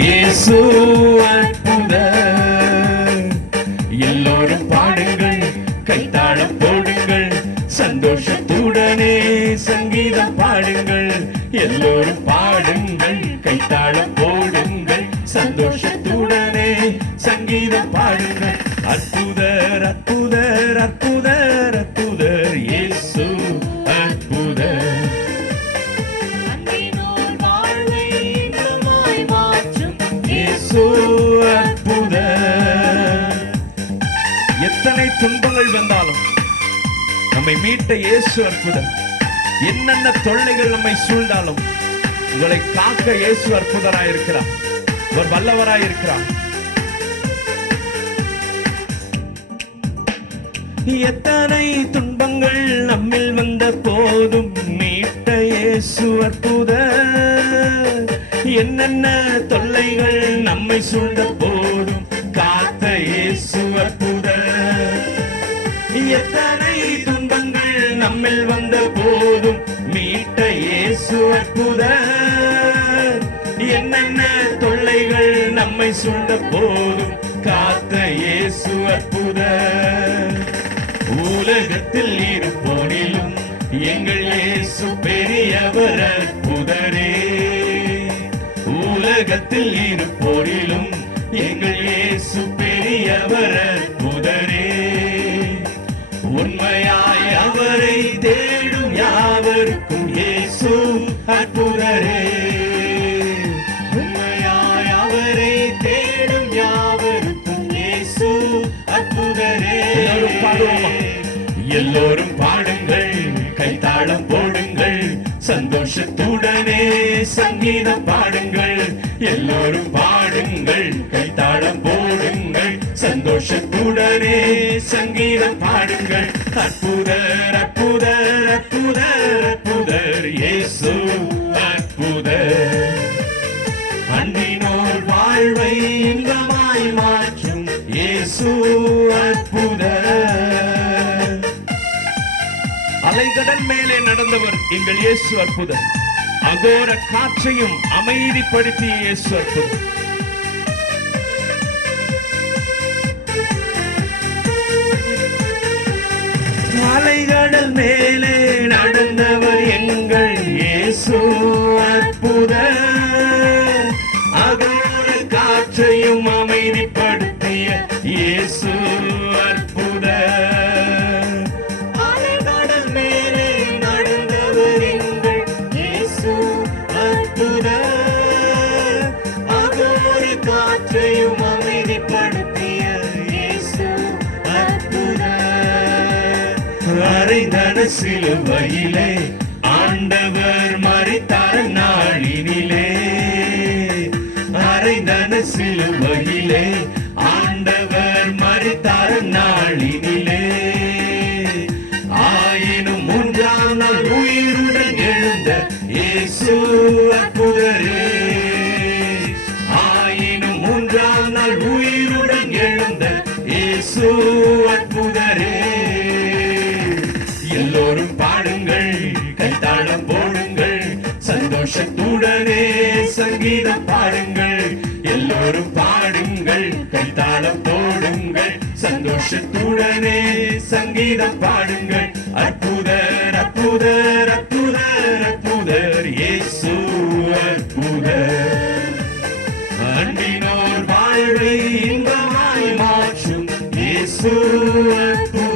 இயேசு அற்புதர். எல்லோரும் பாடுங்கள், கைத்தாளம் போடுங்கள், சந்தோஷத்துடனே சங்கீதம் பாடுங்கள். எல்லோரும் பாடுங்கள், கைத்தாளம் போடுங்கள், சந்தோஷத்துடனே சங்கீதம் பாடுங்கள். அற்புதர் அற்புதர் அற்புதர் அற்புதர் இயேசு அற்புதர். இயேசு அற்புதர். எத்தனை துன்பங்கள் வந்தாலும் நம்மை மீட்ட இயேசு அற்புதர். என்னென்ன தொல்லைகள் நம்மை சூழ்ந்தாலும் உங்களை காக்க இயேசு அற்புதராயிருக்கிறார். அவர் வல்லவராயிருக்கிறார். எத்தனை துன்பங்கள் நம்மில் வந்த போதும் மீட்ட இயேசு அற்புதர். என்னென்ன தொல்லைகள் நம்மை சூழ்ந்த போதும் காத்த இயேசு அற்புதர். எத்தனை துன்பங்கள் நம்மில் வந்த போதும் மீட்ட இயேசு அற்புதர். என்னென்ன தொல்லைகள் நம்மை சூழ்ந்த போதும் காத்த இயேசு அற்புதர். உலகத்தில் இருப்போனிலும் எங்கள் இயேசு பெரியவர் அற்புதரே. உலகத்தில் இருப்போரிலும் எங்கள் இயேசு பெரியவர் அற்புதரே. உண்மையாய் அவரை தேடும் யாவருக்கும் இயேசு அற்புதரே. உண்மையாய் அவரை தேடும் யாவருக்கும் இயேசு அற்புதரே. எல்லோரும் பாடுங்கள், கைத்தாளம் போடுங்கள், சந்தோஷத்துடனே சங்கீதம் பாடுங்கள். எல்லோரும் பாடுங்கள், கைத்தாளம் போடுங்கள், சந்தோஷத்துடனே சங்கீதம் பாடுங்கள். அற்புதர் அற்புதர் அற்புதர் அற்புதர் இயேசு அற்புதர். அன்பினோர் வாழ்வை இன்பமாய் மாற்றும் இயேசு அற்புதர். அலைகடல் மேலே நடந்தவர் எங்கள் இயேசு அற்புதர். அகோர காற்றையும் அமைதிப்படுத்திய இயேசு அற்புதர். அலைகடல் மேலே நடந்தவர் எங்கள் இயேசு அற்புதர். அகோர காற்றையும் அமைதிப்படுத்திய இயேசு அற்புதர். அலைகடல் மேலே நடந்தவர் எங்கள் இயேசு அற்புதர். அகோர காற்றையும் அமைதிப்படுத்திய இயேசு அற்புதர். அறைந்தன சிலுவையிலே ஆண்டவர் மரித்தார் நாளினிலே. அறைந்தன சிலுவையிலே ஆண்டவர் மரித்தார் நாளினிலே. ஆயினும் மூன்றாம் நாள் உயிருடன் எழுந்த இயேசு அற்புதரே. ஆயினும் மூன்றாம் நாள் உயிருடன் எழுந்த இயேசு அற்புதரே. எல்லோரும் பாடுங்கள், கைத்தாளம் போடுங்கள், சந்தோஷத்துடனே சங்கீதம் பாடுங்கள். எல்லோரும் பாடுங்கள், கைத்தாளம் போடுங்கள், சந்தோஷத்துடனே சங்கீதம் பாடுங்கள். அற்புதர் அற்புதர் அற்புதர் அற்புதர் இயேசு அற்புதர். அன்பினோர் வாழ்வை இன்பமாய் மாற்றும் இயேசு அற்புதர்.